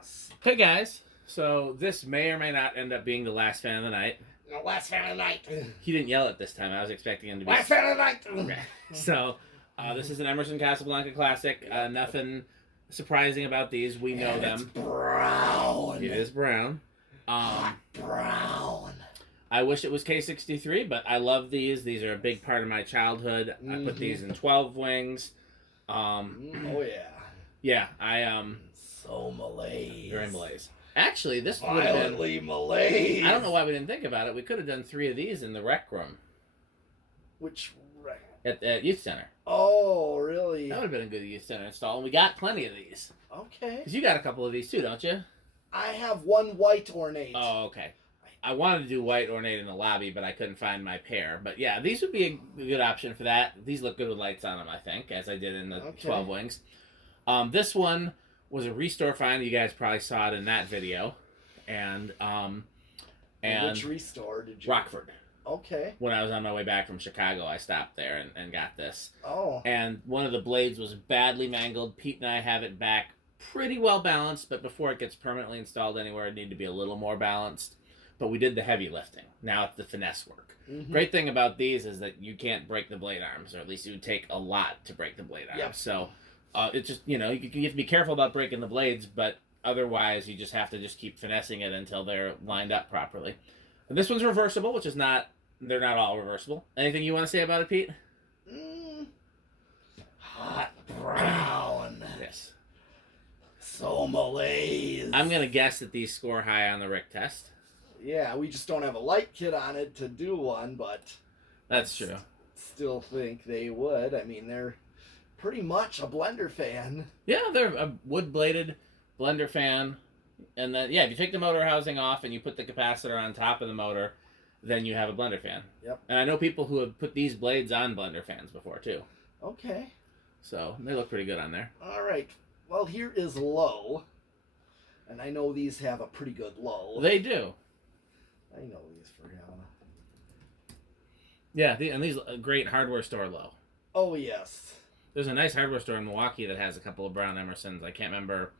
Yes. Hey guys, so this may or may not end up being the last fan of the night. The last fan of the night. He didn't yell it this time. I was expecting him to be... Last fan of the night. Okay. So, this is an Emerson Casablanca Classic. Nothing surprising about these. We know It's them. brown. It is brown. Brown. I wish it was K63, but I love these. These are a big part of my childhood. I put these in 12 wings. Oh yeah. Yeah, I So malaise. very malaise. Actually, this would have been... Violently malaise. I don't know why we didn't think about it. We could have done 3 of these in the rec room Which rec? at Youth Center. Oh, really? That would have been a good Youth Center install, and we got plenty of these. Okay. Because you got a couple of these too, don't you? I have one white ornate. Oh, okay. I wanted to do white ornate in the lobby, but I couldn't find my pair. But yeah, these would be a good option for that. These look good with lights on them, I think, as I did in the 12 wings. This one was a restore find. You guys probably saw it in that video. And which restore did you? Rockford. Okay. When I was on my way back from Chicago, I stopped there and got this. Oh. And one of the blades was badly mangled. Pete and I have it back pretty well balanced, but before it gets permanently installed anywhere, it needed to be a little more balanced. But we did the heavy lifting. Now it's the finesse work. Great thing about these is that you can't break the blade arms, or at least it would take a lot to break the blade arms. Yep. So it's just, you have to be careful about breaking the blades, but otherwise you just have to just keep finessing it until they're lined up properly. And this one's reversible, which is they're not all reversible. Anything you want to say about it, Pete? Hot brown. Yes. So malaise. I'm going to guess that these score high on the Rick test. Yeah, we just don't have a light kit on it to do one, but... That's true. Still think they would. I mean, they're pretty much a blender fan. Yeah, they're a wood-bladed blender fan. And then, yeah, if you take the motor housing off and you put the capacitor on top of the motor, then you have a blender fan. Yep. And I know people who have put these blades on blender fans before, too. Okay. So, they look pretty good on there. All right. Well, here is low. And I know these have a pretty good low. They do. I know these for him. Yeah, and these are a great hardware store low. Oh, yes. There's a nice hardware store in Milwaukee that has a couple of brown Emersons. I can't remember.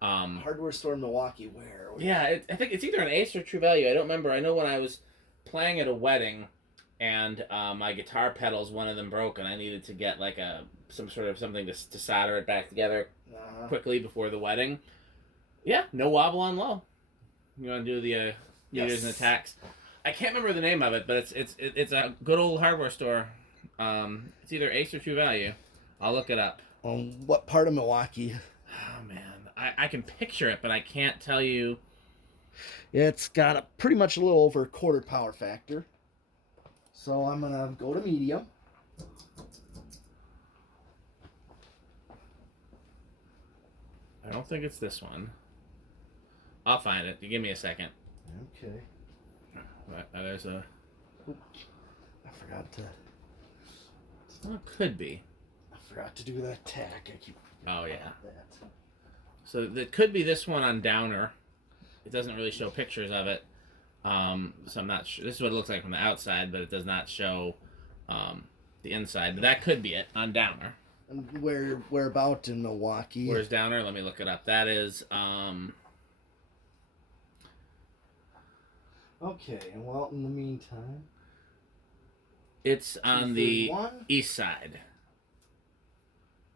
Hardware store in Milwaukee, where? Yeah, I think it's either an Ace or True Value. I don't remember. I know when I was playing at a wedding and my guitar pedals, one of them broke, and I needed to get like some sort of something to solder it back together quickly before the wedding. Yeah, no wobble on low. You want to do the meters and attacks? I can't remember the name of it, but it's a good old hardware store. It's either Ace or True Value. I'll look it up. What part of Milwaukee? Oh man, I can picture it, but I can't tell you. It's got a pretty much a little over quarter power factor. So I'm gonna go to medium. I don't think it's this one. I'll find it. You give me a second. Okay. There's a... I forgot to... Well, it could be. I forgot to do that tack. I keep... Oh, yeah. That. So it could be this one on Downer. It doesn't really show pictures of it. So I'm not sure. This is what it looks like from the outside, but it does not show the inside. But that could be it on Downer. And whereabout in Milwaukee? Where's Downer? Let me look it up. That is... Okay, and well, in the meantime... It's on the 231? east side.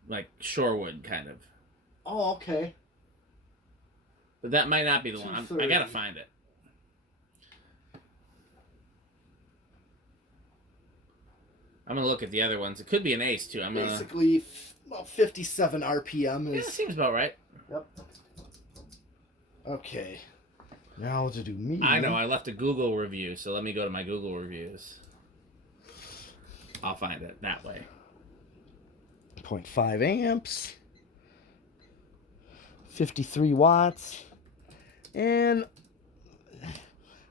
Like Shorewood, kind of. Oh, okay. But that might not be the one. I gotta find it. I'm gonna look at the other ones. It could be an Ace, too. Basically, about 57 RPM is... Yeah, it seems about right. Yep. Okay. Now to do medium. I know, I left a Google review, so let me go to my Google reviews. I'll find it that way. 0.5 amps. 53 watts. And,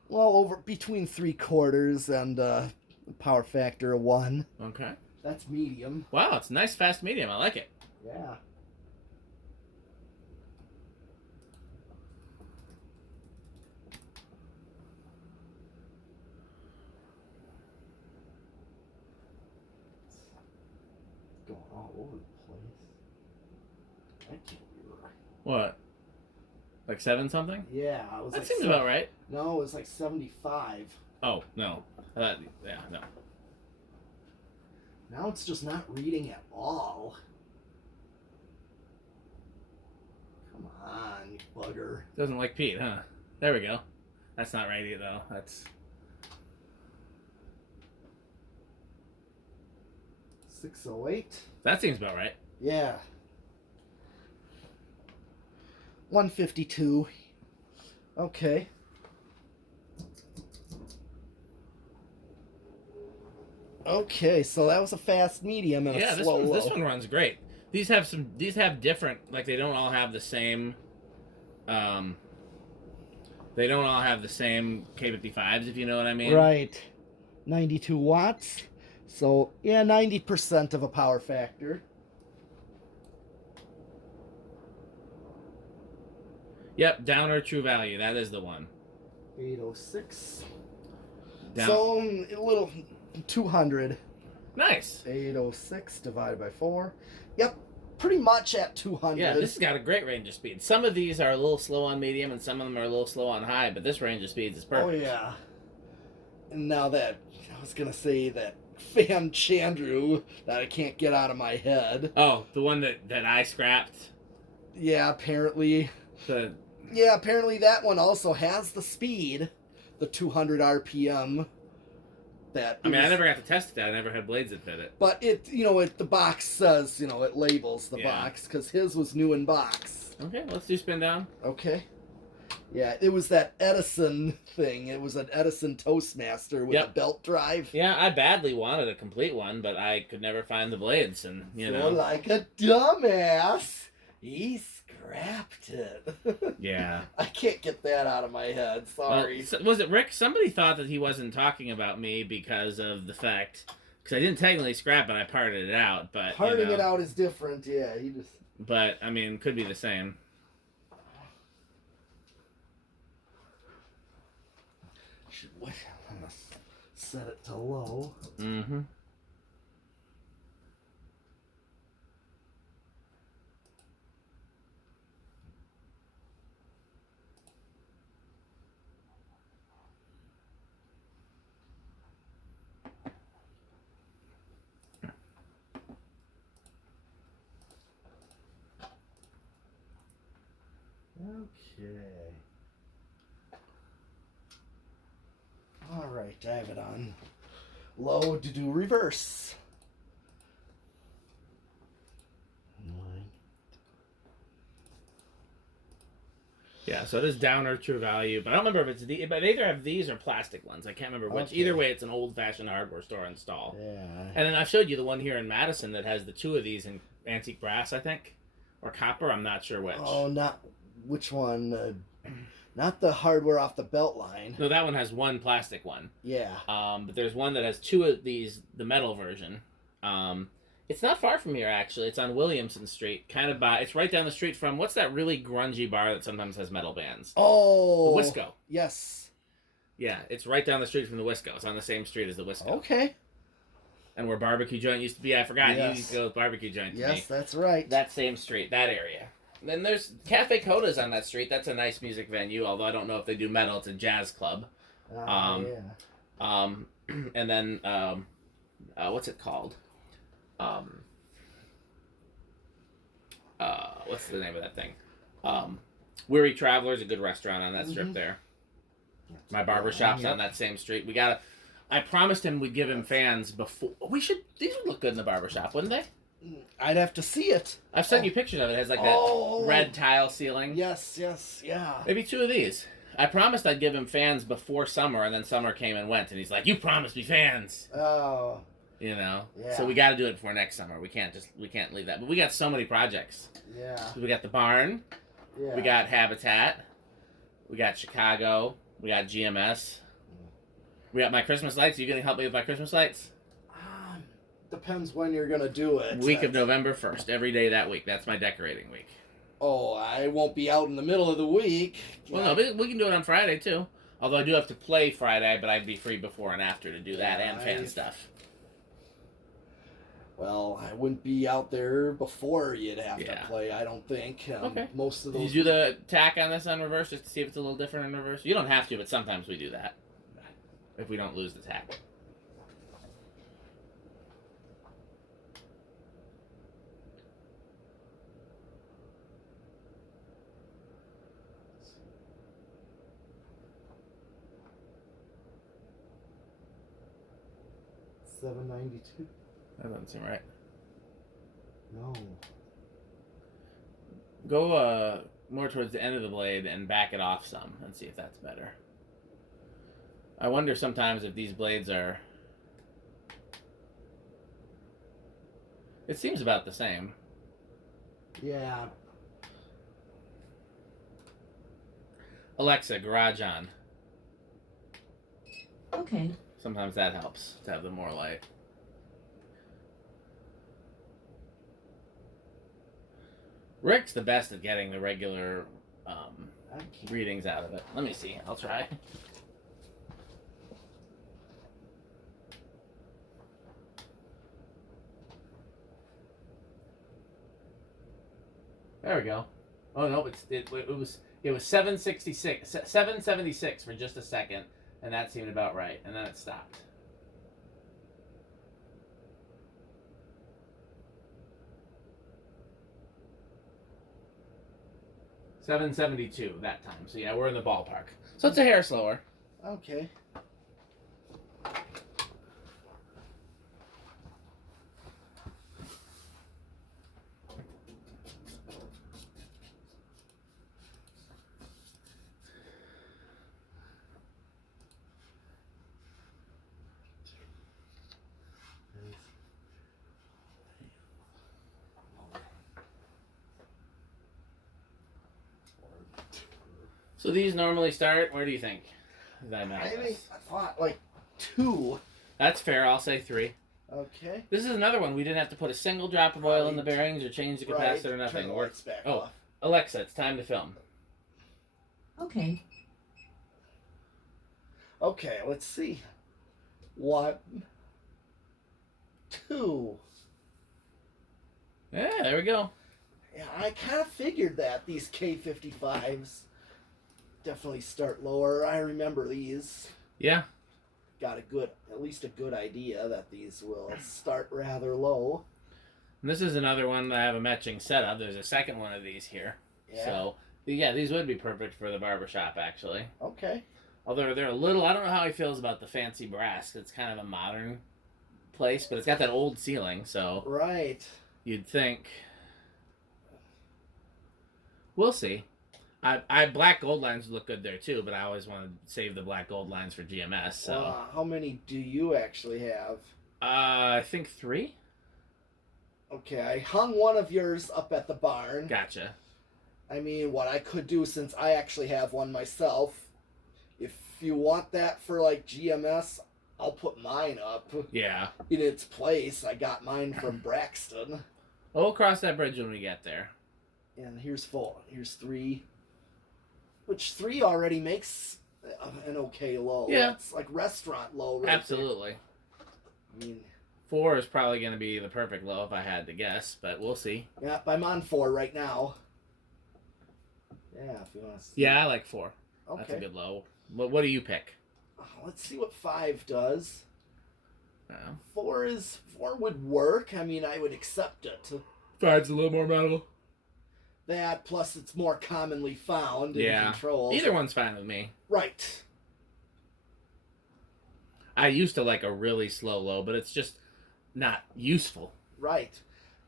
well, over between 3/4 and a power factor of 1. Okay. That's medium. Wow, it's a nice fast medium. I like it. Yeah. Going all over the place. That can't be right. What? Like 7 something? Yeah, it was That like seems about right. No, it was like 75. Oh, no. Yeah, no. Now it's just not reading at all. Come on, you bugger. Doesn't like Pete, huh? There we go. That's not right either, though. That's 608. that seems about right. Yeah. 152. Okay. Okay, so that was a fast medium and Yeah, a slow low. this one runs great. These have different, like, they don't all have the same they don't all have the same K55s, if you know what I mean. Right. 92 watts. So, yeah, 90% of a power factor. Yep, downer true value. That is the one. 806. Down. So, a little 200. Nice. 806 divided by 4. Yep, pretty much at 200. Yeah, this has got a great range of speed. Some of these are a little slow on medium, and some of them are a little slow on high, but this range of speeds is perfect. Oh, yeah. And now that, I was going to say that Fan Chandru that I can't get out of my head. Oh, the one that I scrapped? Yeah, apparently. Yeah, apparently that one also has the speed, the 200 RPM. I never got to test it. I never had blades that fit it. But it, the box says, it labels the box because his was new in box. Okay, let's do spin down. Okay. Yeah, it was that Edison thing. It was an Edison Toastmaster with a belt drive. Yeah, I badly wanted a complete one, but I could never find the blades, and So like a dumbass, he scrapped it. Yeah. I can't get that out of my head. Sorry. Well, was it Rick? Somebody thought that he wasn't talking about me because of the fact, because I didn't technically scrap it, I parted it out, but parting it out is different. Yeah, he just. But could be the same. I'm gonna set it to low. Mm-hmm. Okay. All right, I have it on low to do reverse. 9. Yeah, so it is downer true value, but I don't remember if it's but they either have these or plastic ones. I can't remember which. Okay. Either way, it's an old-fashioned hardware store install. Yeah. And then I showed you the one here in Madison that has the 2 of these in antique brass, I think, or copper. I'm not sure which. Oh, not which one. Not the hardware off the belt line. No, that one has one plastic one. Yeah. But there's one that has 2 of these, the metal version. It's not far from here, actually. It's on Williamson Street, it's right down the street from, what's that really grungy bar that sometimes has metal bands? Oh. The Wisco. Yes. Yeah, it's right down the street from the Wisco. It's on the same street as the Wisco. Okay. And where Barbecue Joint used to be, I forgot. Yes. You used to go with Barbecue Joint to me. Yes, that's right. That same street, that area. Then there's Cafe Coda's on that street. That's a nice music venue, although I don't know if they do metal. It's a jazz club. Yeah. And then, what's it called? What's the name of that thing? Weary Traveler's a good restaurant on that strip there. My barbershop's on that same street. I promised him we'd give him fans before. These would look good in the barbershop, wouldn't they? I'd have to see it. I've sent you pictures of it. It has like that red tile ceiling. Yes, yeah. Maybe 2 of these. I promised I'd give him fans before summer, and then summer came and went, and he's like, "You promised me fans." Oh. Yeah. So we got to do it before next summer. We can't leave that. But we got so many projects. Yeah. We got the barn. Yeah. We got Habitat. We got Chicago. We got GMS. We got my Christmas lights. Are you gonna help me with my Christmas lights? Depends when you're gonna do it. Week of November 1st. Every day that week. That's my decorating week. Oh, I won't be out in the middle of the week. Well, no, we can do it on Friday too. Although I do have to play Friday, but I'd be free before and after to do that and fan stuff. Well, I wouldn't be out there before you'd have to Yeah. play, I don't think. Okay. Most of those... Did you do the tack on this on reverse just to see if it's a little different in reverse? You don't have to, but sometimes we do that. If we don't lose the tack. $7.92. That doesn't seem right. No. Go more towards the end of the blade and back it off some and see if that's better. I wonder sometimes if these blades are... It seems about the same. Yeah. Alexa, garage on. Okay. Sometimes that helps to have the more light. Rick's the best at getting the regular readings out of it. Let me see. I'll try. There we go. Oh no, it was 776 for just a second, and that seemed about right, and then it stopped. $7.72 that time. So yeah, we're in the ballpark. So it's a hair slower. Okay. So these normally start, where do you think? I thought like 2. That's fair, I'll say 3. Okay. This is another one. We didn't have to put a single drop of oil in the bearings or change the capacitor or nothing. Turn the lights back off. Alexa, it's time to film. Okay. Okay, let's see. 1, 2. Yeah, there we go. Yeah, I kind of figured that these K55s definitely start lower. I remember these. Yeah. Got at least a good idea that these will start rather low. And this is another one that I have a matching setup. There's a second one of these here. Yeah. So, yeah, these would be perfect for the barbershop, actually. Okay. Although they're a little, I don't know how he feels about the fancy brass. It's kind of a modern place, but it's got that old ceiling, so. Right. You'd think. We'll see. I black gold lines look good there too, but I always want to save the black gold lines for GMS. So how many do you actually have? I think 3. Okay, I hung one of yours up at the barn. Gotcha. I mean, what I could do, since I actually have one myself, if you want that for like GMS, I'll put mine up. Yeah. In its place. I got mine from Braxton. We'll cross that bridge when we get there. And here's 4. Here's 3. Which 3 already makes an okay low. Yeah. It's like restaurant low right Absolutely. there. I mean, 4 is probably going to be the perfect low if I had to guess, but we'll see. Yep, I'm on 4 right now. Yeah, if you want to see. Yeah, I like 4. Okay. That's a good low. What do you pick? Let's see what 5 does. Oh. 4 would work. I mean, I would accept it. 5's a little more metal. That, plus it's more commonly found in controls. Either one's fine with me. Right. I used to like a really slow low, but it's just not useful. Right.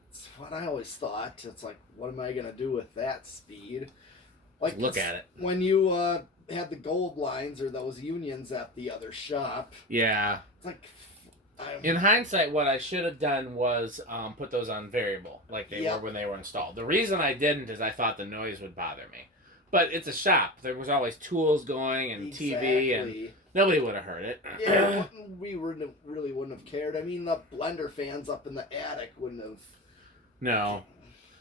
It's what I always thought. It's like, what am I going to do with that speed? Like, look at it. When you had the gold lines or those unions at the other shop. Yeah. It's like... In hindsight, what I should have done was put those on variable, like they were when they were installed. The reason I didn't is I thought the noise would bother me. But it's a shop. There was always tools going and TV, and nobody would have heard it. Yeah, we really wouldn't have cared. I mean, the blender fans up in the attic wouldn't have... No.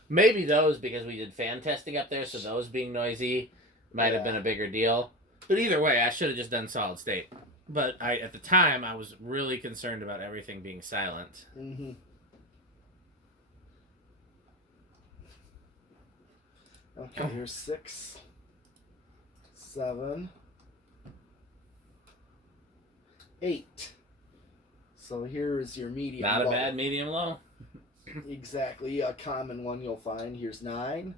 Maybe those, because we did fan testing up there, so those being noisy might have been a bigger deal. But either way, I should have just done solid state. But at the time, I was really concerned about everything being silent. Mm-hmm. Okay, here's 6, 7, 8. So here's your medium Not low. a bad medium low. Exactly, a common one you'll find. Here's 9,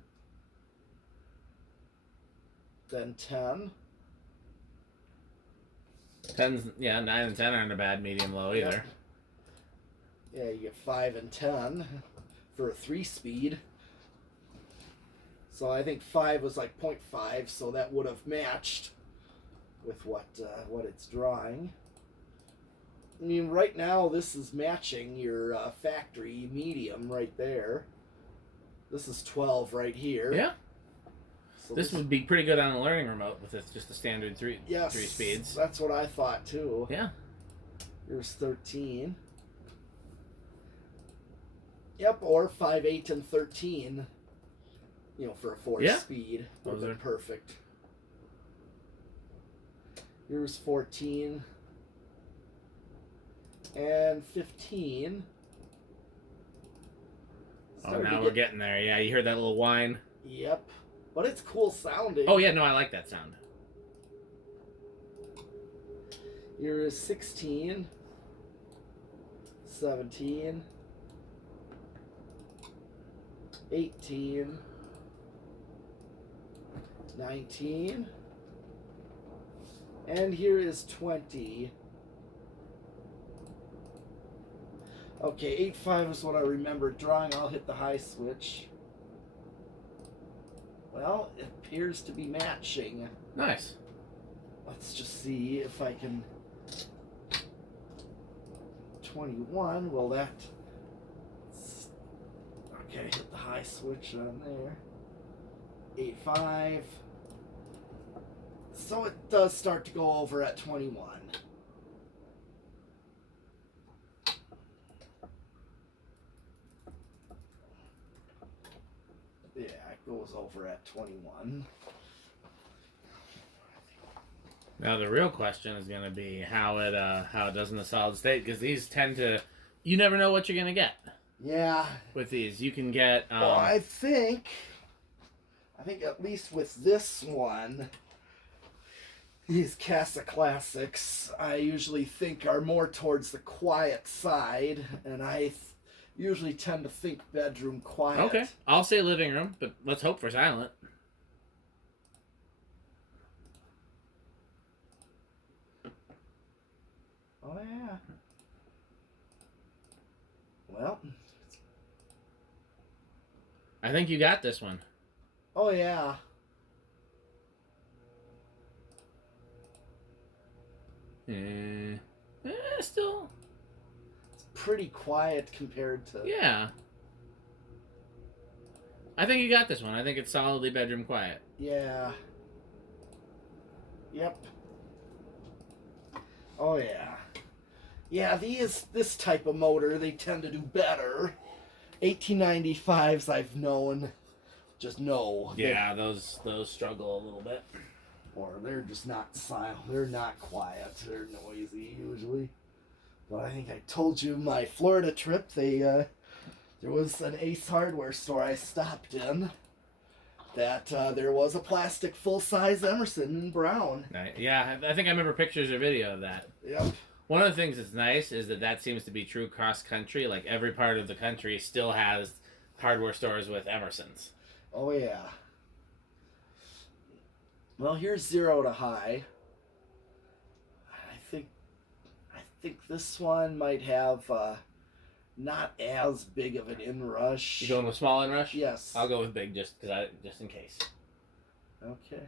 then 10. 10's, yeah, 9 and 10 aren't a bad medium low either. Yeah, you get 5 and 10 for a 3-speed. So I think 5 was like 0.5, so that would have matched with what it's drawing. I mean, right now this is matching your factory medium right there. This is 12 right here. Yeah. So This would be pretty good on a learning remote with just the standard three speeds. That's what I thought too. Yeah. Here's 13. Yep, or 5, 8, and 13. You know, for a 4-speed. Those are perfect. Here's 14. And 15. Oh, now we're getting there. Yeah, you heard that little whine? Yep. But it's cool sounding. Oh, yeah, no, I like that sound. Here is 16. 17. 18. 19. And here is 20. Okay, 8-5 is what I remember drawing. I'll hit the high switch. Well, it appears to be matching. Nice. Let's just see if I can... 21, well that... Okay, hit the high switch on there. 8-5. So it does start to go over at 21. Yeah, it goes over at 21. Now the real question is going to be how it does in the solid state, because these tend to, you never know what you're going to get. Yeah. With these, you can get. Well, I think at least with this one, these Casa Classics, I usually think are more towards the quiet side, and I usually tend to think bedroom quiet. Okay, I'll say living room, but let's hope for silent. Oh yeah. Well, I think you got this one. oh yeah. Still. It's pretty quiet compared to... Yeah. I think you got this one. I think it's solidly bedroom quiet. Yeah. Yep. Oh yeah. Yeah, this type of motor, they tend to do better. 1895s I've known, just no. Yeah, those struggle a little bit. Or they're just not silent. They're not quiet. They're noisy usually. But I think I told you my Florida trip. There was an Ace Hardware store I stopped in. That there was a plastic full-size Emerson in brown. Yeah, I think I remember pictures or video of that. Yep. One of the things that's nice is that seems to be true cross-country. Like, every part of the country still has hardware stores with Emersons. Oh, yeah. Well, here's 0 to high. I think this one might have not as big of an inrush. You going with small inrush? Yes. I'll go with big just in case. Okay.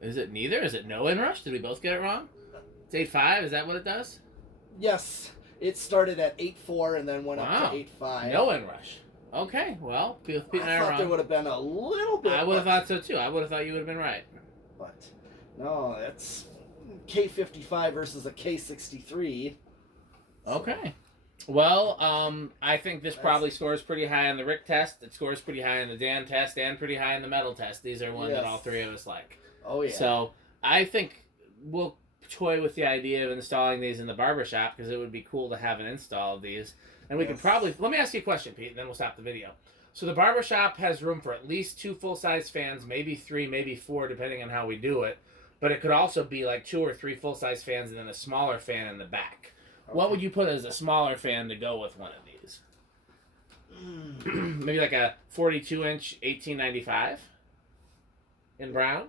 Is it neither? Is it no inrush? Did we both get it wrong? It's 8.5. Is that what it does? Yes. It started at 8.4 and then went up to 8.5. No inrush. Okay, well, Pete and I are thought wrong. there would have been a little bit. I would have thought so too. I would have thought you would have been right. But no, that's K55 versus a K63. Okay. Well, I think this probably scores pretty high on the Rick test. It scores pretty high on the Dan test and pretty high on the metal test. These are one that all three of us like. Oh, yeah. So I think we'll toy with the idea of installing these in the barbershop because it would be cool to have an install of these. And we could probably... Let me ask you a question, Pete, and then we'll stop the video. So the barbershop has room for at least 2 full-size fans, maybe 3, maybe 4, depending on how we do it. But it could also be like 2 or 3 full-size fans and then a smaller fan in the back. Okay. What would you put as a smaller fan to go with one of these? Maybe like a 42-inch 1895 in brown?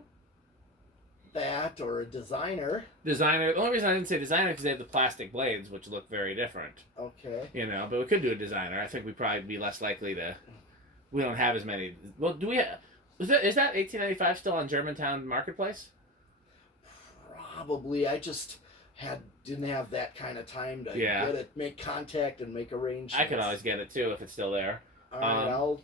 That or a designer. Designer. The only reason I didn't say designer is because they have the plastic blades, which look very different. Okay. You know, but we could do a designer. I think we'd probably be less likely to... We don't have as many... Well, do we have... Is that 1895 still on Germantown Marketplace? Probably. I just didn't have that kind of time to get it, make contact and make arrangements. I could always get it too if it's still there. All right, I'll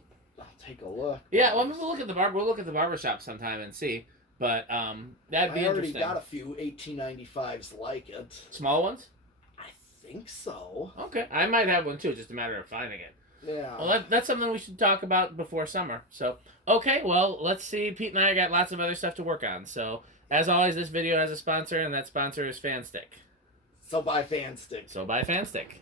take a look. Yeah, well, we'll look at the barbershop sometime and see. But that'd be interesting. I already got a few 1895s like it. Small ones? I think so. Okay, I might have one too. Just a matter of finding it. Yeah. Well, that's something we should talk about before summer. So, okay, well, let's see. Pete and I got lots of other stuff to work on. So, as always, this video has a sponsor, and that sponsor is FanStick. So buy FanStick. So buy FanStick.